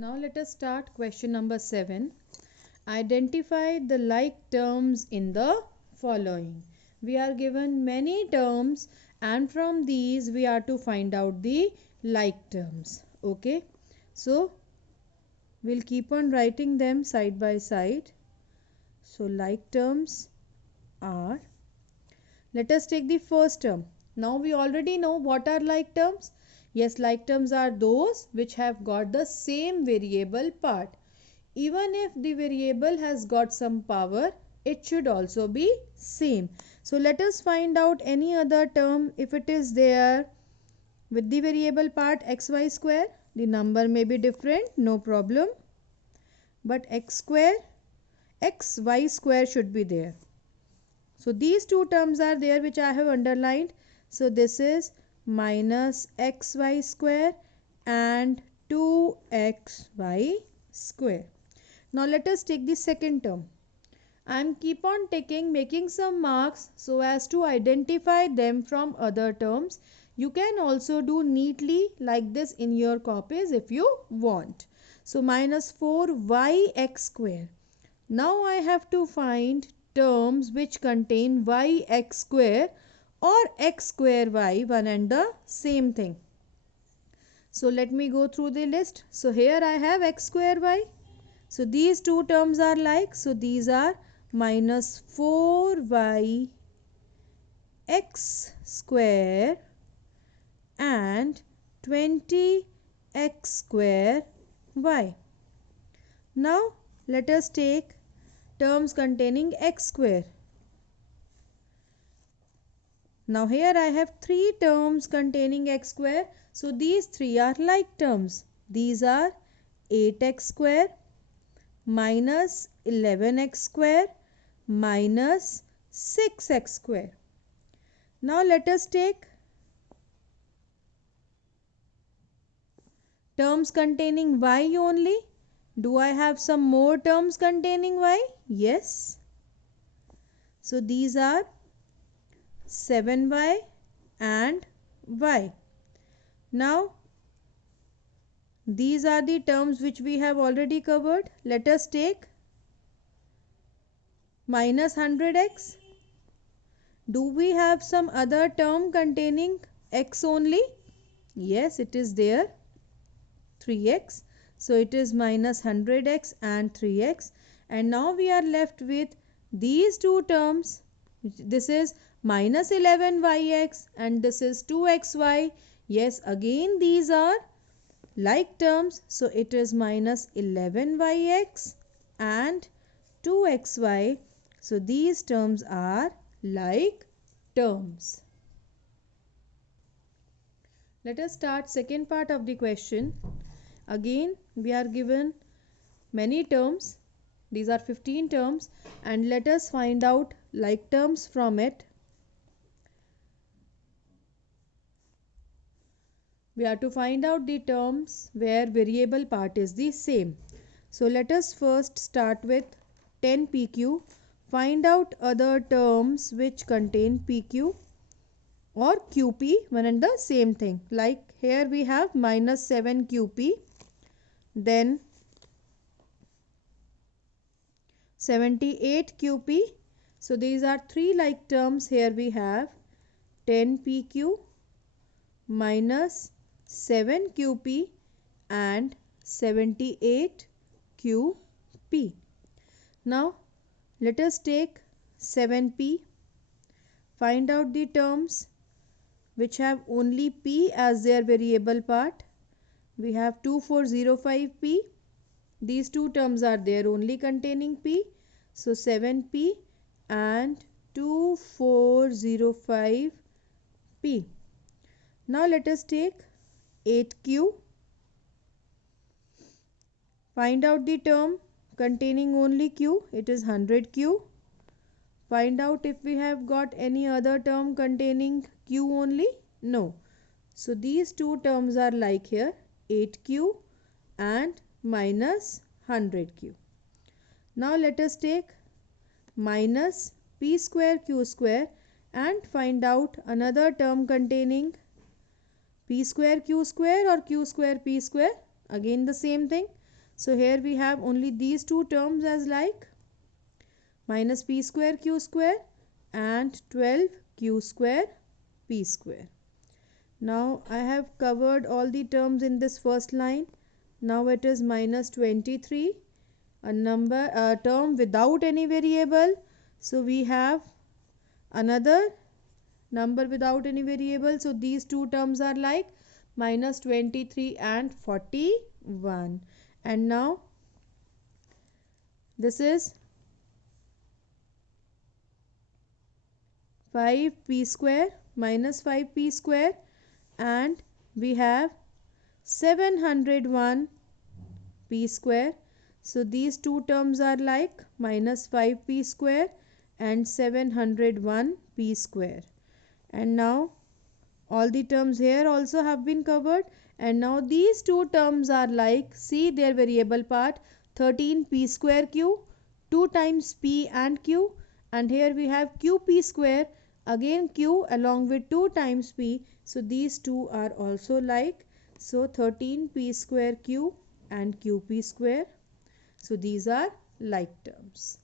Now let us start question number 7. Identify the like terms in the following. We are given many terms and from these we are to find out the like terms. Okay. So we'll keep on writing them side by side. So like terms are, let us take the first term. Now we already know what are like terms. Yes, like terms are those which have got the same variable part. Even if the variable has got some power, it should also be same. So let us find out any other term if it is there with the variable part xy square. The number may be different, no problem. But x square, xy square should be there. So these two terms are there which I have underlined. So this is minus xy square and 2xy square. Now let us take the second term. I am keep on making some marks so as to identify them from other terms. You can also do neatly like this in your copies if you want. So minus 4yx square. Now I have to find terms which contain yx square or x square y, one and the same thing. So let me go through the list. So here I have x square y. So these two terms are like, so these are minus 4y x square and 20x square y. Now let us take terms containing x square. Now here I have three terms containing x square. So these three are like terms. These are 8x square minus 11x square minus 6x square. Now let us take terms containing y only. Do I have some more terms containing y? Yes. So these are 7y and y. Now these are the terms which we have already covered. Let us take minus 100x. Do we have some other term containing x only? Yes, it is there. 3x. So it is minus 100x and 3x. And now we are left with these two terms. This is minus 11yx and this is 2xy. Yes, again these are like terms. So it is minus 11yx and 2xy. So these terms are like terms. Let us start second part of the question. Again we are given many terms. These are 15 terms and let us find out like terms from it. We are to find out the terms where variable part is the same. So let us first start with 10 pq. Find out other terms which contain pq or qp, one and the same thing. Like here we have minus 7 qp, then 78 qp. So these are three like terms. Here we have 10 pq minus 7 qp and 78 qp. Now let us take 7p. Find out the terms which have only p as their variable part. We have 2405p. These two terms are there only containing p. So 7p and 2405p. Now let us take 8q. Find out the term containing only q. It is 100q. Find out if we have got any other term containing q only. No. So these two terms are like here 8q and minus 100q. Now let us take minus p square q square and find out another term containing p square q square or q square p square. Again the same thing. So here we have only these two terms as like, minus p square q square and 12q square p square. Now I have covered all the terms in this first line. Now it is minus 23, a term without any variable. So we have another number without any variable. So these two terms are like minus 23 and 41. And now this is 5p square minus 5p square, and we have 701 p square. So these two terms are like minus 5p square and 701 p square. And now all the terms here also have been covered. And now these two terms are like, see their variable part, 13p square q, 2 times p and q, and here we have qp square, again q along with 2 times p. So these two are also like, so 13p square q and qp square. So these are like terms.